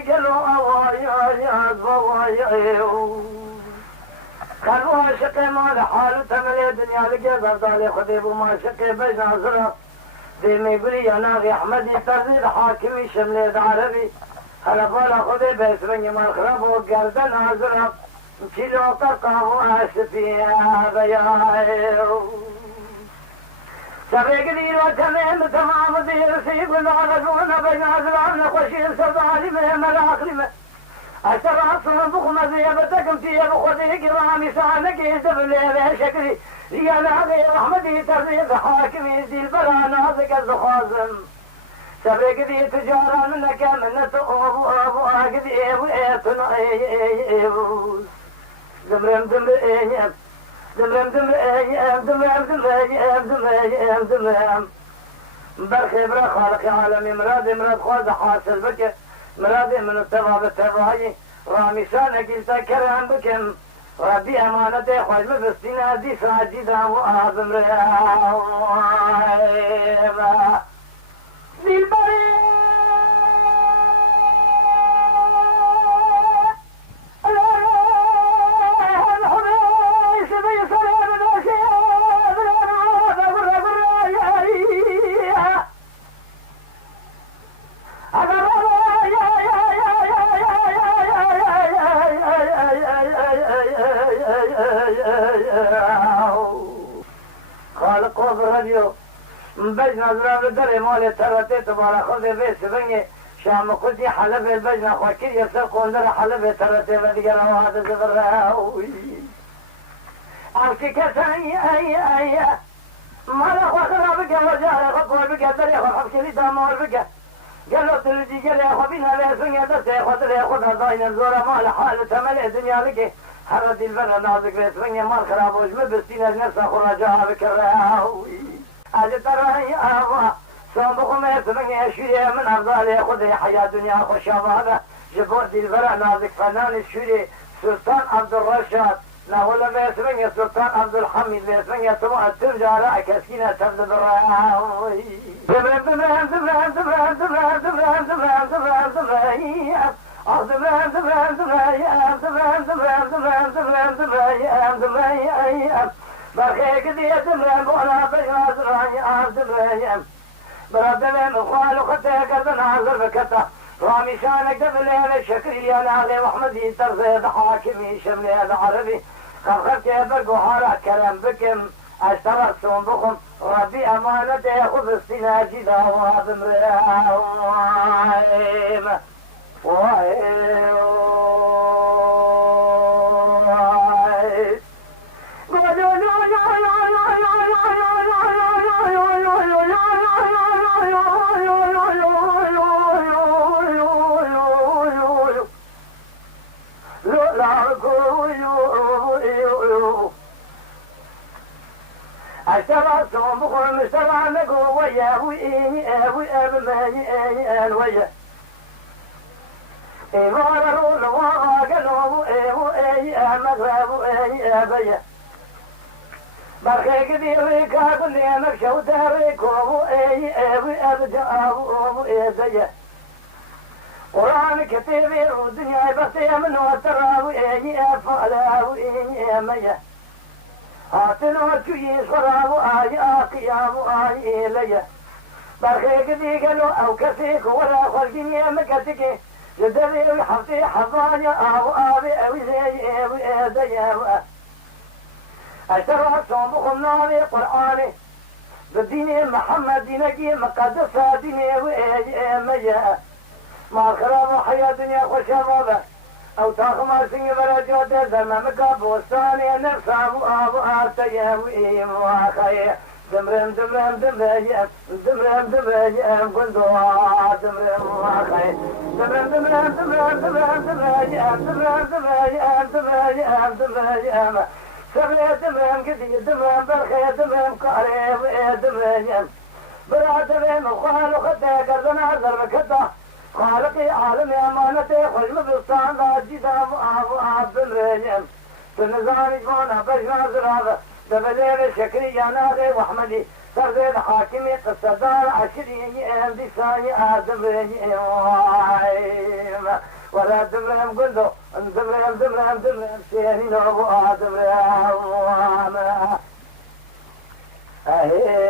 دي قالوا أوايا بوايا خلوا عاشقي ما لحاله تملي الدنيا لقى زردالي خذيب وما شقي بين عزرة ديمي بري أنا أحمدي ترزي الحاكمي شملي عربي هلا بالا خذي باسمني ما الخراب وقردن عزرة كيلو قرقه واسفي هذا يا سبيق لي وتمام تمام دير سيب العرضون بين عزران خشير سبالي من العقل أشرع صنبخ مزيبتكم في بخذي كرامي سانك يسب لي شكري يا ناغي رحمتي ترزيق حاكمي ذي البلا نازك الزخازم سبيق دي تجارة منك من تقوب أبو أقدي أبو إيتنا إيبوز دمرم دمرم دمرم دمرم دمرم دمرم دمرم برخبرة خالق عالمي مراد خواز حاصل بك مراد من التباب التباهي رامي شانك يتكرم بكم ربي أمانته خواج مبستنا دي ساجي دام وآبم رياض دي البريد خالق بالراديو بجنا زراب الدري مالي ترتي تبارا خذي بيس بني شام قدي حلب البجنا خوكي يسرقون در حلب ترتي بدي قالوا هذا زبراوي عركي كساني اي ما لا خذنا بقى وجاري خطوة بقى دري خبكي لي دامور بقى قالوا تلجي قال يا خبينا بيسني درتي خذ خذها ضاين الزورة مال حال تملي الدنيا لقي حرد البنا نازك بيسني مال خرابوش مبستين نفسه خرجها بكراوي أجل ترى يا أبا صنبخ ما يسمعني أشياء من أفضل خذي حياة دنيا خشابة جبوت البرع نازك فنان الشوري سلطان عبد الرشاد لا ولا ما يسمعني سلطان عبد الحميد ما يسمعني ترجع رأي كسكينة تبدأ بالرأي برخيك دي دمرم ولا بياض راني دمرم بردم مخال وخدك بناظر بكتا رامي شانك دبلي شكري يا ناغي محمدي ترزيد حاكمي شملي العربي خلقك بقهارة كلام بكم اشترك صنبخم ربي امانتي خذ السناجي دعوة بمرام اشترى صنبخ المشترى نقو ويا وي ابماني ويا إمارة الواقع قلوب مغرب أبيا برخيك ديريكا كل مكشو داريكو أبجا أبيا قرآن كتيبي والدنيا بطي من وتراو أفعلاو أميا هاتنو كيس خرابو قيام ليا برخيك دي قالوا أو كسيك ولا خلقني مكتك جدري وحفتي حضاني أو أبي أوي زي أوي زي أشترى صنبخ النار قرآني بالدين محمد دينكي مقدسة ديني وإيجا ما خراب حياة دنيا خشبابة أو تاخما سنگ برجوت زمامك بوستاني نفسه أبو آتيه وإيم وآخيه دمرم دمرم دمرم دمرم دمرم قندوا دمرم وآخيه دمرم دمرم دمرم دمرم دمرم دمرم دمرم دمرم سبلي دمرم كدي دمرم برخي دمرم قاري دمرم برا دمرم وخال وخدك قردنا زربكتا خالقي عالم أمانتي خجم بستان لاجي دام أبو دمرم سنزاني جوانا بجنا زرابة دبلير شكري ياناري وحمدي سرزيد حاكمي قصدار عشريني أمدي ثاني آدم ريني ولا دبرهم قلدو دبرهم سيهنين أبوها دبرهم أهي